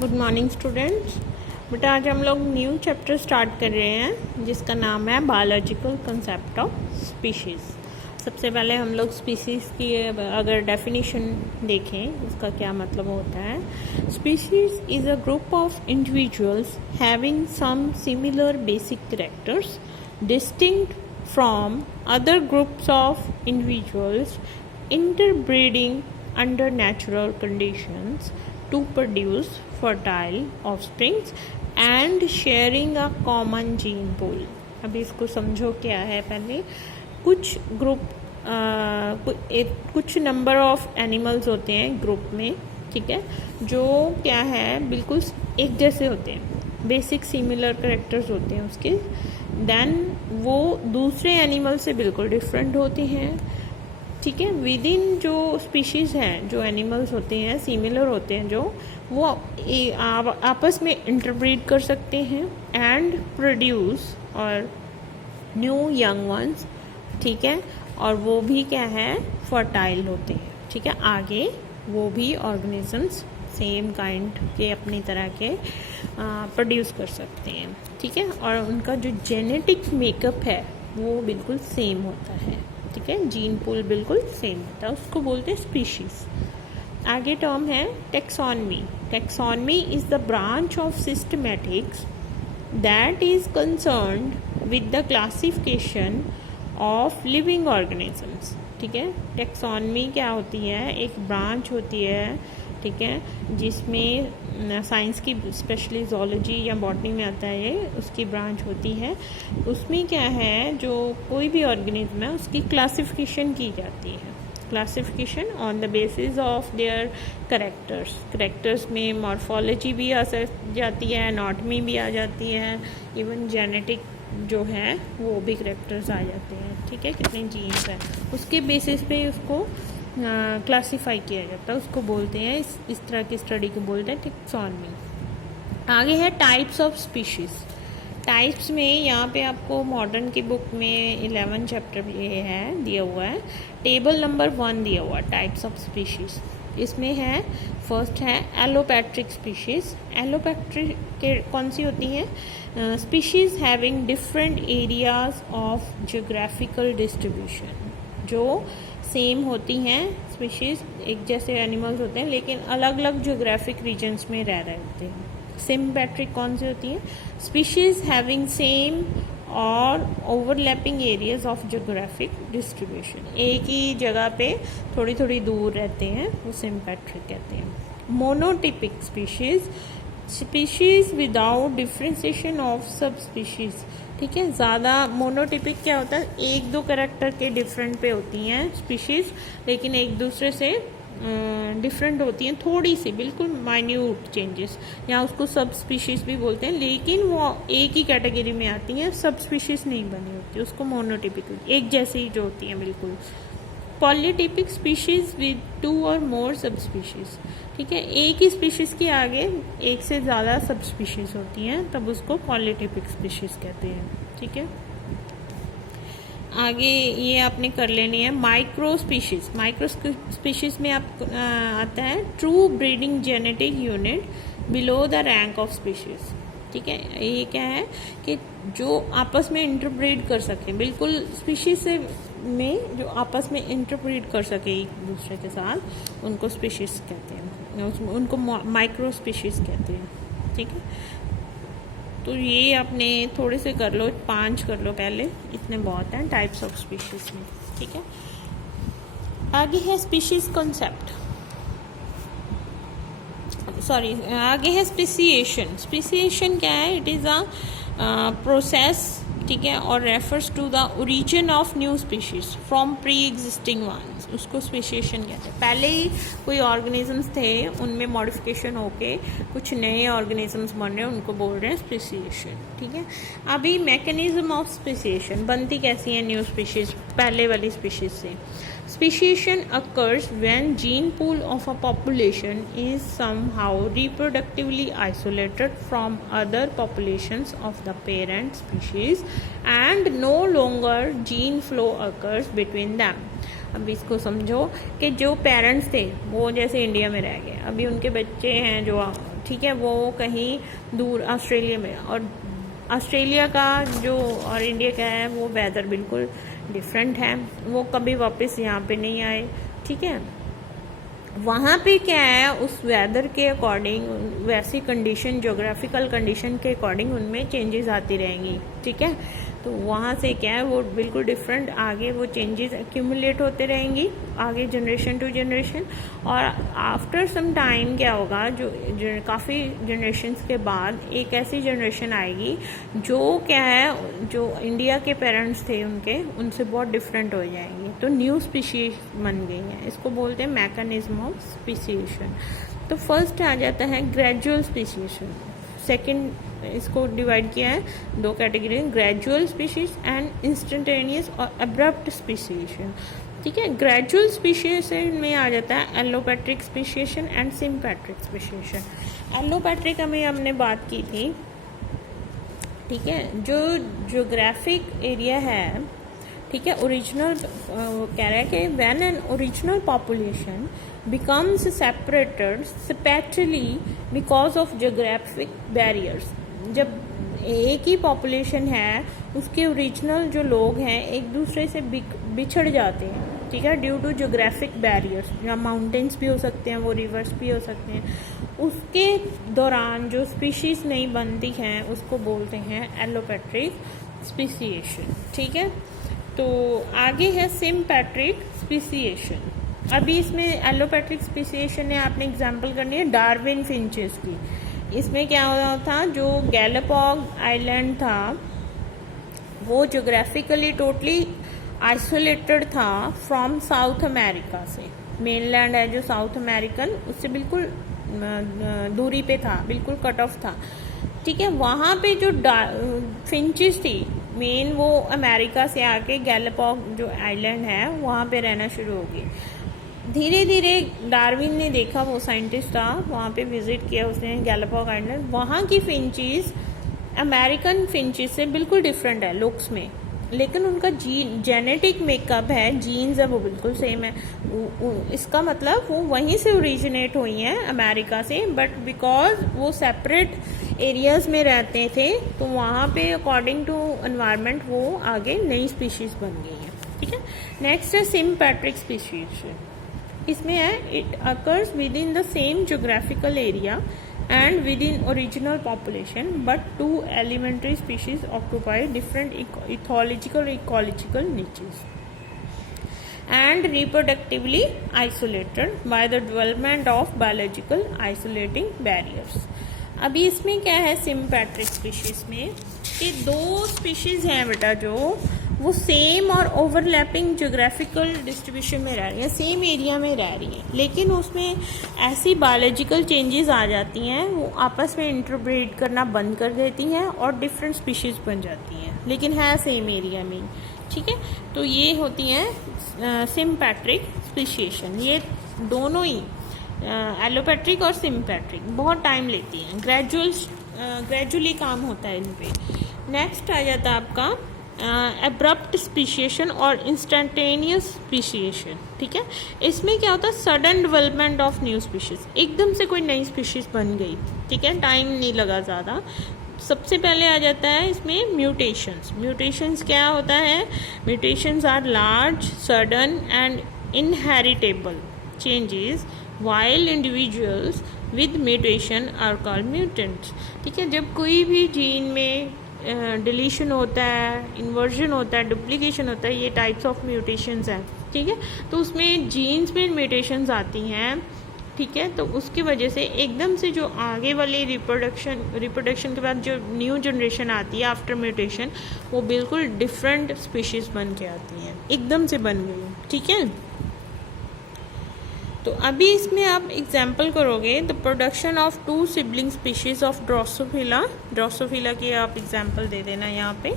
Good morning students. बेटा आज हम लोग न्यू चैप्टर स्टार्ट कर रहे हैं जिसका नाम है बायोलॉजिकल कंसेप्ट ऑफ स्पीशीज़। सबसे पहले हम लोग स्पीशीज़ की अगर डेफिनेशन देखें उसका क्या मतलब होता है। Species is a group of individuals having some similar basic characters distinct from other groups of individuals interbreeding under natural conditions to produce fertile offsprings and sharing a common gene pool। अभी इसको समझो क्या है। पहले कुछ group कुछ number of animals होते हैं ग्रुप में, ठीक है, जो क्या है बिल्कुल एक जैसे होते हैं, बेसिक सिमिलर कैरेक्टर्स होते हैं उसके। देन वो दूसरे एनिमल से बिल्कुल डिफरेंट होते हैं, ठीक है। विद इन जो स्पीशीज़ हैं, जो एनिमल्स होते हैं सिमिलर होते हैं, जो वो आपस में इंटरब्रीड कर सकते हैं एंड प्रोड्यूस और न्यू यंग वंस, ठीक है। और वो भी क्या है फर्टाइल होते हैं, ठीक है। आगे वो भी ऑर्गेनिजम्स सेम काइंड के अपनी तरह के प्रोड्यूस कर सकते हैं, ठीक है। और उनका जो जेनेटिक मेकअप है वो बिल्कुल सेम होता है, ठीक है। जीन पूल बिल्कुल सेम होता है, उसको बोलते हैं स्पीशीज। आगे टर्म है taxonomy. Taxonomy is the branch of systematics that is concerned with the classification of living organisms, ठीक है। टेक्सोनमी क्या होती है, एक ब्रांच होती है, ठीक है, जिसमें साइंस की स्पेशली ज़ूलॉजी या बॉटनी में आता है ये, उसकी ब्रांच होती है। उसमें क्या है, जो कोई भी ऑर्गेनिज्म है उसकी क्लासिफिकेशन की जाती है। Classification on the basis of their characters में मॉर्फोलॉजी भी आ जाती है, एनाटॉमी भी आ जाती है, इवन जेनेटिक जो है वो भी करेक्टर्स आ जाते हैं, ठीक है। कितने जीन्स हैं उसके बेसिस पे उसको क्लासीफाई किया जाता है, उसको बोलते हैं इस तरह की स्टडी को बोलते हैं टेक्सोनमी। आगे है टाइप्स ऑफ स्पीशीज़। टाइप्स में यहाँ पे आपको मॉडर्न की बुक में 11 चैप्टर ये है दिया हुआ है, टेबल नंबर 1 दिया हुआ है टाइप्स ऑफ स्पीशीज़। इसमें है फर्स्ट है एलोपैट्रिक स्पीशीज़। एलोपैट्रिक के कौन सी होती हैं, species having different areas of geographical distribution, जो सेम होती हैं स्पीशीज़, एक जैसे एनिमल्स होते हैं लेकिन अलग अलग जियोग्राफिक रीजन्स में रह रहे होते हैं। सिम्पैट्रिक कौन सी होती है, स्पीशीज़ हैविंग सेम और overlapping areas of geographic distribution, एक ही जगह पे थोड़ी थोड़ी दूर रहते हैं, वो सिम्पैट्रिक कहते हैं। Monotypic species without differentiation of सब स्पीशीज़, ठीक है। ज़्यादा मोनोटिपिक क्या होता है, एक दो कैरेक्टर के डिफरेंट पे होती हैं स्पीशीज़, लेकिन एक दूसरे से डिफरेंट होती हैं, थोड़ी सी बिल्कुल माइन्यूट चेंजेस, या उसको सब स्पीशीज़ भी बोलते हैं, लेकिन वो एक ही कैटेगरी में आती हैं, सब स्पीशीज़ नहीं बनी होती, उसको मोनोटिपिक, एक जैसी ही जो होती हैं बिल्कुल। पॉलीटिपिक स्पीशीज़ विद 2 और मोर सब स्पीशीज़, ठीक है, एक ही स्पीशीज़ के आगे एक से ज़्यादा सब स्पीशीज़ होती हैं, तब उसको पॉलीटिपिक स्पीशीज़ कहते हैं, ठीक है। आगे ये आपने कर लेनी है माइक्रो स्पीशीज़। माइक्रो स्पीशीज़ में आप आता है true breeding genetic unit below the rank of species, ठीक है। ये क्या है कि जो आपस में इंटरब्रीड कर सके, बिल्कुल स्पीशीज़ से में जो आपस में इंटरब्रीड कर सके एक दूसरे के साथ, उनको स्पीशीज़ कहते हैं, उनको माइक्रो स्पीशीज़ कहते हैं, ठीक है। तो ये आपने थोड़े से कर लो, 5 कर लो पहले, इतने बहुत हैं टाइप्स ऑफ स्पीशीज़ में, ठीक है। आगे है स्पीशीज़ कॉन्सेप्ट, सॉरी आगे है स्पेसिएशन। स्पेसिएशन क्या है, इट इज़ अ प्रोसेस, ठीक है, और refers to the origin of new species from pre existing ones, उसको स्पेसिएशन कहते हैं। पहले ही कोई ऑर्गेनिजम्स थे, उनमें मॉडिफिकेशन होके कुछ नए ऑर्गेनिजम्स बन रहे हैं, उनको बोल रहे हैं स्पेसिएशन, ठीक है। अभी मैकेनिज्म ऑफ स्पेसिएशन, बनती कैसी है न्यू स्पीशीज़ पहले वाली स्पीशीज़ से। Speciation occurs when gene pool of a population is somehow reproductively isolated from other populations of the parent species and no longer gene flow occurs between them। अब इसको समझो कि जो पेरेंट्स थे वो जैसे इंडिया में रह गए, अभी उनके बच्चे हैं जो ठीक है, वो कहीं दूर ऑस्ट्रेलिया में, और ऑस्ट्रेलिया का जो और इंडिया का है वो वेदर बिल्कुल डिफरेंट है, वो कभी वापस यहाँ पे नहीं आए। ठीक है, वहाँ पे क्या है, उस वेदर के अकॉर्डिंग, वैसी कंडीशन, जोग्राफिकल कंडीशन के अकॉर्डिंग उनमें चेंजेस आती रहेंगी। ठीक है, तो वहाँ से क्या है, वो बिल्कुल डिफरेंट, आगे वो चेंजेस एक्यूमुलेट होते रहेंगी आगे जनरेशन टू जनरेशन। और आफ्टर सम टाइम क्या होगा, जो काफ़ी जनरेशन्स के बाद एक ऐसी जनरेशन आएगी जो क्या है, जो इंडिया के पेरेंट्स थे उनके, उनसे बहुत डिफरेंट हो जाएंगे, तो न्यू स्पीशीज बन गई हैं। इसको बोलते हैं मैकेनिज्म ऑफ स्पीसीएशन। तो फर्स्ट आ जाता है ग्रेजुअल स्पीसीएशन। सेकेंड, इसको डिवाइड किया है दो category, gradual species and instantaneous और अब्रप्ट स्पीसीएशन। ठीक है, ग्रेजुअल स्पीसीएशन में आ जाता है allopatric speciation and sympatric speciation. Allopatric में हमने बात की थी। ठीक है, जो ज्योग्राफिक एरिया है, ठीक है, ओरिजिनल कह रहा है कि when an original population becomes separated spatially because of geographic barriers। जब एक ही पॉपुलेशन है, उसके ओरिजिनल जो लोग हैं एक दूसरे से बिछड़ जाते हैं। ठीक है, ड्यू टू ज्योग्राफिक बैरियर्स, या माउंटेन्स भी हो सकते हैं, वो रिवर्स भी हो सकते हैं, उसके दौरान जो स्पीशीज़ नहीं बनती हैं उसको बोलते हैं एलोपैट्रिक स्पीसीएशन। ठीक है, तो आगे है सिम्पैट्रिक स्पीसीएशन। अभी इसमें एलोपैट्रिक स्पीसीएशन है, आपने एग्जांपल करनी है डार्विन फिंचेस की। इसमें क्या हुआ था, जो गैलापाग आइलैंड था वो ज्योग्राफिकली टोटली आइसोलेटेड था फ्रॉम साउथ अमेरिका से। मेनलैंड है जो साउथ अमेरिकन, उससे बिल्कुल दूरी पे था, बिल्कुल कट ऑफ था। ठीक है, वहाँ पे जो फिंचेस थी मेन, वो अमेरिका से आके गैलापाग जो आइलैंड है वहाँ पे रहना शुरू हो गई। धीरे धीरे डार्विन ने देखा, वो साइंटिस्ट था, वहाँ पे विजिट किया उसने गैलापाग आइलैंड। वहाँ की फिंचेस अमेरिकन फिंचेस से बिल्कुल डिफरेंट है लुक्स में, लेकिन उनका जेनेटिक मेकअप है, जीन्स है, वो बिल्कुल सेम है। इसका मतलब वो वहीं से ओरिजिनेट हुई हैं अमेरिका से, बट बिकॉज वो सेपरेट एरियाज में रहते थे तो वहाँ पे अकॉर्डिंग टू एनवायरनमेंट वो आगे नई स्पीशीज बन गई हैं। ठीक है, नेक्स्ट है सिम्पैट्रिक स्पीशीज। इसमें है it occurs with in the same geographical area and within original population, but two elementary species occupy different ecological niches and reproductively isolated by the development of biological isolating barriers। अभी इसमें क्या है sympatric species में, कि दो species हैं बेटा जो वो सेम और ओवरलैपिंग ज्योग्राफिकल डिस्ट्रीब्यूशन में रह रही हैं, सेम एरिया में रह रही हैं, लेकिन उसमें ऐसी बायोलॉजिकल चेंजेस आ जाती हैं, वो आपस में इंटरब्रीड करना बंद कर देती हैं और डिफरेंट स्पीशीज बन जाती हैं, लेकिन है सेम एरिया में। ठीक है, तो ये होती हैं सिम्पैट्रिक स्पीशीएशन। ये दोनों ही एलोपैट्रिक और सिम्पैट्रिक बहुत टाइम लेती हैं, ग्रेजुअली काम होता है इन पे। नेक्स्ट आ जाता है आपका एब्रप्ट स्पीशीएशन और इंस्टेंटेनियस स्पीशीएशन। ठीक है, इसमें क्या होता है, sudden development of new species, एकदम से कोई नई स्पीशीज बन गई। ठीक है, टाइम नहीं लगा ज़्यादा। सबसे पहले आ जाता है इसमें म्यूटेशंस। म्यूटेशंस क्या होता है, mutations are large, sudden and inheritable changes while individuals with mutation are called mutants। ठीक है, जब कोई भी जीन में डिलीशन होता है, इन्वर्जन होता है, डुप्लीकेशन होता है, ये टाइप्स ऑफ म्यूटेशंस हैं। ठीक है, तो उसमें जीन्स में म्यूटेशंस आती हैं। ठीक है, तो उसकी वजह से एकदम से जो आगे वाली रिप्रोडक्शन के बाद जो न्यू जनरेशन आती है आफ्टर म्यूटेशन, वो बिल्कुल डिफरेंट स्पीशीज बन के आती हैं, एकदम से बन गई। ठीक है, तो अभी इसमें आप एग्जाम्पल करोगे the production of two sibling species of Drosophila की आप एग्जाम्पल दे देना यहाँ पे।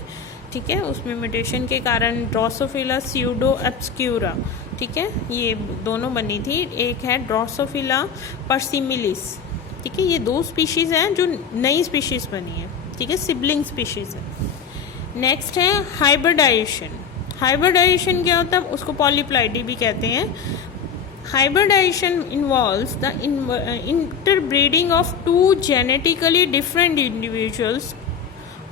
ठीक है, उसमें म्यूटेशन के कारण ड्रोसोफिला स्यूडो ऑब्स्क्यूरा, ठीक है, ये दोनों बनी थी। एक है ड्रोसोफिला पर्सिमिलिस। ठीक है, ये दो स्पीशीज़ हैं जो नई स्पीशीज़ बनी है। ठीक है, सिबलिंग स्पीशीज़ है। नेक्स्ट है हाइब्रिडाइजेशन। हाइब्रिडाइजेशन क्या होता है, उसको पॉलीप्लाइडी भी कहते हैं। Hybridization involves the interbreeding of two genetically different individuals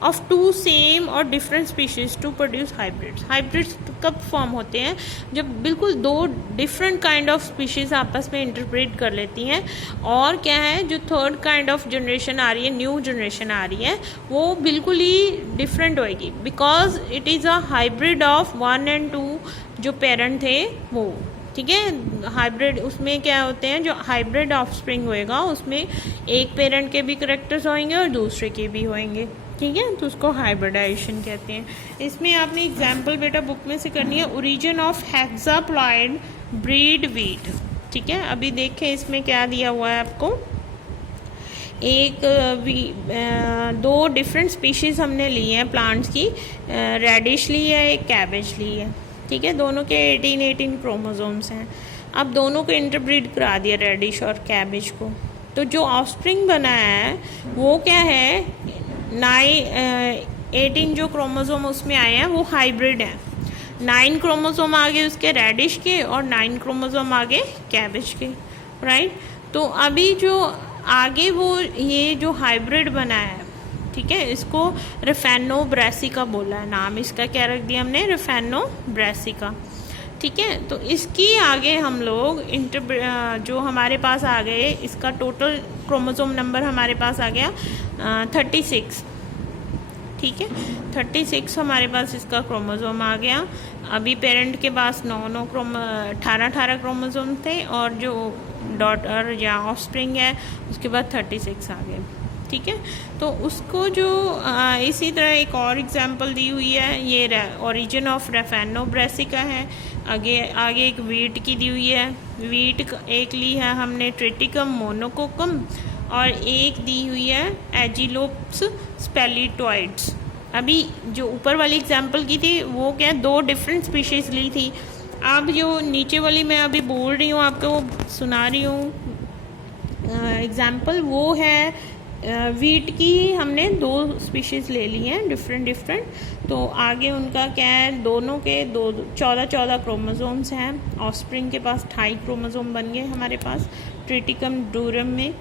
of two same और different species to produce hybrids. Hybrids कब फॉर्म होते हैं? जब बिल्कुल दो different kind of species आपस में इंटरब्रीड कर लेती हैं, और क्या है, जो थर्ड काइंड ऑफ जनरेशन आ रही है, न्यू जनरेशन आ रही है, वो बिल्कुल ही डिफरेंट होएगी, because it is a hybrid of 1 and 2 जो पेरेंट थे वो, ठीक है। हाइब्रिड उसमें क्या होते हैं, जो हाइब्रिड ऑफस्प्रिंग होएगा उसमें एक पेरेंट के भी करेक्टर्स होंगे और दूसरे के भी होंगे, ठीक है, तो उसको हाइब्रिडाइजेशन कहते हैं। इसमें आपने एग्जाम्पल बेटा बुक में से करनी है, origin of hexaploid breed wheat, ठीक है। अभी देखें इसमें क्या दिया हुआ है आपको, दो डिफरेंट स्पीशीज हमने ली हैं प्लांट्स की, रेडिश ली है, एक कैबेज ली है, ठीक है। दोनों के 18 क्रोमोसोम्स हैं। अब दोनों को इंटरब्रीड करा दिया, रेडिश और कैबेज को, तो जो ऑफस्प्रिंग बना है वो क्या है, 18 जो क्रोमोसोम उसमें आए हैं वो हाइब्रिड हैं। 9 क्रोमोसोम आगे उसके रेडिश के और 9 क्रोमोसोम आगे कैबेज के, राइट। तो अभी जो आगे वो ये जो हाइब्रिड बना है, ठीक है, इसको रेफेनो ब्रासिका बोला है, नाम इसका क्या रख दिया हमने, रेफेनो ब्रासिका, ठीक है। तो इसकी आगे हम लोग जो हमारे पास आ गए, इसका टोटल क्रोमोसोम नंबर हमारे पास आ गया 36, ठीक है, 36 हमारे पास इसका क्रोमोसोम आ गया। अभी पेरेंट के पास 18 क्रोमोसोम थे, और जो डॉटर या ऑफस्प्रिंग है उसके बाद 36 आ गए, ठीक है। तो उसको जो इसी तरह एक और एग्जांपल दी हुई है, ये ओरिजिन ऑफ रेफेनो ब्रासिका है। आगे एक वीट की दी हुई है, वीट एक ली है हमने ट्रिटिकम मोनोकोकम, और एक दी हुई है एजिलोप्स स्पेलिटोइड्स। अभी जो ऊपर वाली एग्जांपल की थी वो क्या, दो डिफरेंट स्पीशीज ली थी। अब जो नीचे वाली मैं अभी बोल रही हूँ आपको, वो सुना रही हूँ एग्जांपल, वो है वीट की हमने 2 स्पीशीज़ ले ली हैं डिफरेंट, तो आगे उनका क्या है, दोनों के 14 क्रोमोसोम्स हैं। ऑफस्प्रिंग के पास 28 क्रोमोसोम बन गए हमारे पास ट्रिटिकम ड्यूरम में,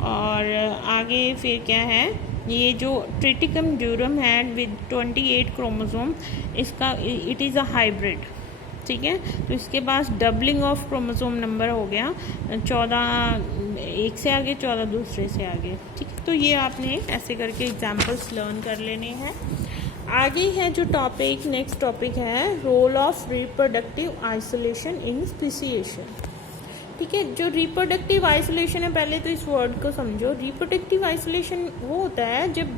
और आगे फिर क्या है, ये जो ट्रिटिकम ड्यूरम है विद 28 क्रोमोसोम, इसका इट इज़ अ हाइब्रिड, ठीक है। तो इसके पास डबलिंग ऑफ क्रोमोसोम नंबर हो गया, 14 एक से आगे, 14 दूसरे से आगे, ठीक है। तो ये आपने ऐसे करके एग्जांपल्स लर्न कर लेने हैं। आगे है जो टॉपिक, नेक्स्ट टॉपिक है role of reproductive isolation in speciation, ठीक है। जो रिप्रोडक्टिव आइसोलेशन है, पहले तो इस वर्ड को समझो। रिप्रोडक्टिव आइसोलेशन वो होता है जब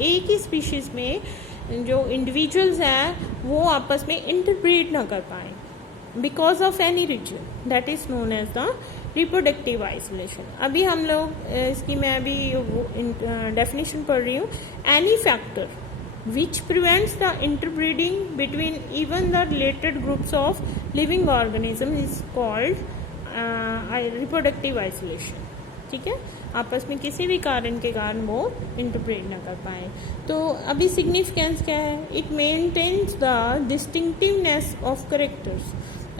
एक ही स्पीशीज में जो इंडिविजुअल्स हैं वो आपस में इंटरब्रीड ना कर पाएँ because of any reason, that is known as the reproductive isolation. अभी हम लोग इसकी मैं अभी डेफिनेशन पढ़ रही हूँ, any factor which prevents the interbreeding between even the related groups of living organisms is called reproductive isolation, ठीक है। आपस में किसी भी कारण के कारण वो इंटरब्रीड ना कर पाए। तो अभी सिग्निफिकेंस क्या है, it maintains the distinctiveness of characters.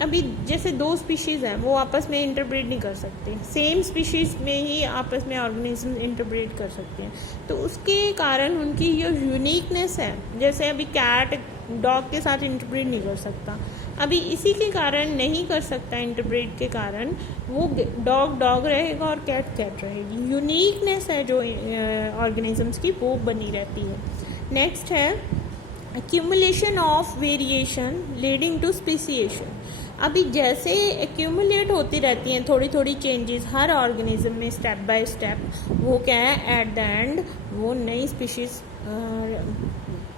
अभी जैसे 2 स्पीशीज़ हैं वो आपस में इंटरब्रीड नहीं कर सकते, सेम स्पीशीज़ में ही आपस में ऑर्गेनिज्म इंटरब्रीड कर सकते हैं, तो उसके कारण उनकी ये यूनिकनेस है। जैसे अभी कैट डॉग के साथ इंटरब्रीड नहीं कर सकता, अभी इसी के कारण नहीं कर सकता, इंटरब्रीड के कारण वो डॉग रहेगा और कैट रहेगी। यूनिकनेस है जो ऑर्गेनिजम्स की, वो बनी रहती है। नेक्स्ट है accumulation of variation leading to speciation. अभी जैसे एक्यूमुलेट होती रहती हैं थोड़ी थोड़ी चेंजेस हर ऑर्गेनिज्म में स्टेप बाय स्टेप, वो क्या है, एट द एंड वो नई स्पीशीज़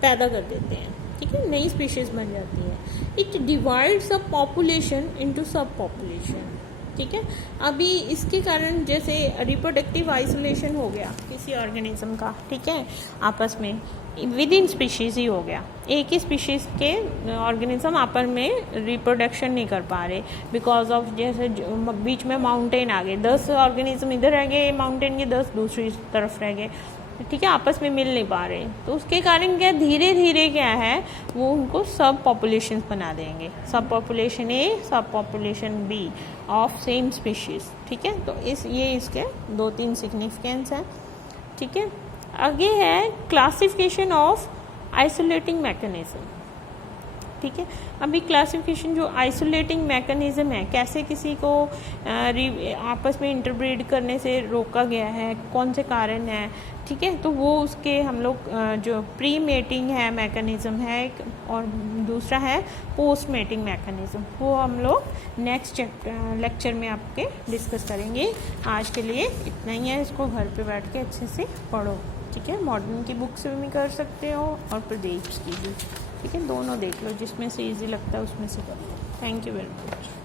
पैदा कर देते हैं, ठीक है, नई स्पीशीज़ बन जाती है। It divides a population into सब पॉपुलेशन, ठीक है। अभी इसके कारण जैसे रिप्रोडक्टिव आइसोलेशन हो गया किसी ऑर्गेनिज्म का, ठीक है, आपस में विद इन स्पीशीज़ ही हो गया, एक ही स्पीशीज़ के ऑर्गेनिज्म आपस में रिप्रोडक्शन नहीं कर पा रहे बिकॉज ऑफ जैसे बीच में माउंटेन आ गए, 10 ऑर्गेनिज्म इधर रह गए माउंटेन के, 10 दूसरी तरफ रह गए, ठीक है, आपस में मिल नहीं पा रहे, तो उसके कारण क्या धीरे धीरे क्या है वो उनको सब पॉपुलेशन बना देंगे, सब population A sub population B of same species. ठीक है, तो ये इसके 2-3 सिग्निफिकेंस हैं। ठीक है, आगे है क्लासिफिकेशन ऑफ आइसोलेटिंग मैकेनिज्म। ठीक है, अभी क्लासिफिकेशन जो आइसोलेटिंग मैकेनिज्म है, कैसे किसी को आपस में इंटरब्रीड करने से रोका गया है, कौन से कारण है। ठीक है, तो वो उसके हम लोग जो प्री मेटिंग है मैकेनिज्म है और दूसरा है पोस्ट मेटिंग मैकेनिज्म, वो हम लोग नेक्स्ट लेक्चर में आपके डिस्कस करेंगे। आज के लिए इतना ही है, इसको घर पे बैठ के अच्छे से पढ़ो। ठीक है, मॉडर्न की बुक से भी कर सकते हो और प्रदेश की भी। ठीक है, दोनों देख लो, जिसमें से इजी लगता है उसमें से कर लो। Thank you very much.